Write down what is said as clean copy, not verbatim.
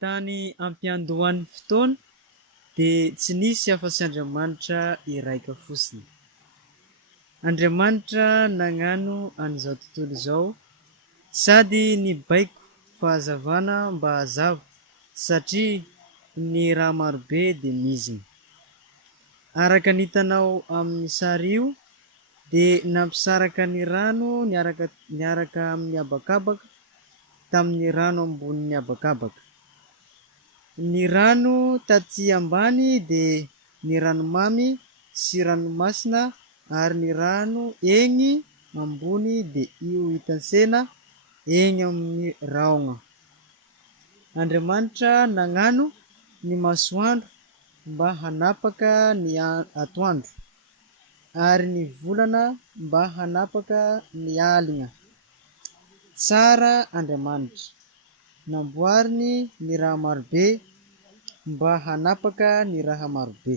Tany ampiandohan'ny fotoana dia tsy nisy afa-tsy Andriamanitra iraika fotsiny. Andriamanitra nagnano an'izao tontolo izao sady nibaiko fahazavana mba hazava satria ny raha marobe dia mizina. Araka ny hitanao amin'ny sary io dia nampisaraka ny rano niaraka amin'ny habakabaka tamin'ny rano ambonin'ny habakabaka. Ny rano taty ambany dia ny ranomamy sy ranomasina ary ny rano eny ambony dia io hitantsena eny amin'ny rahona. Andriamanitra nagnano ny masoandro mba hanapaka ny atoandro ary ny volana mba hanapaka ny aligna. Tsara Andriamanitra, namboariny ny raha marobe mba hanapaka ny raha marobe.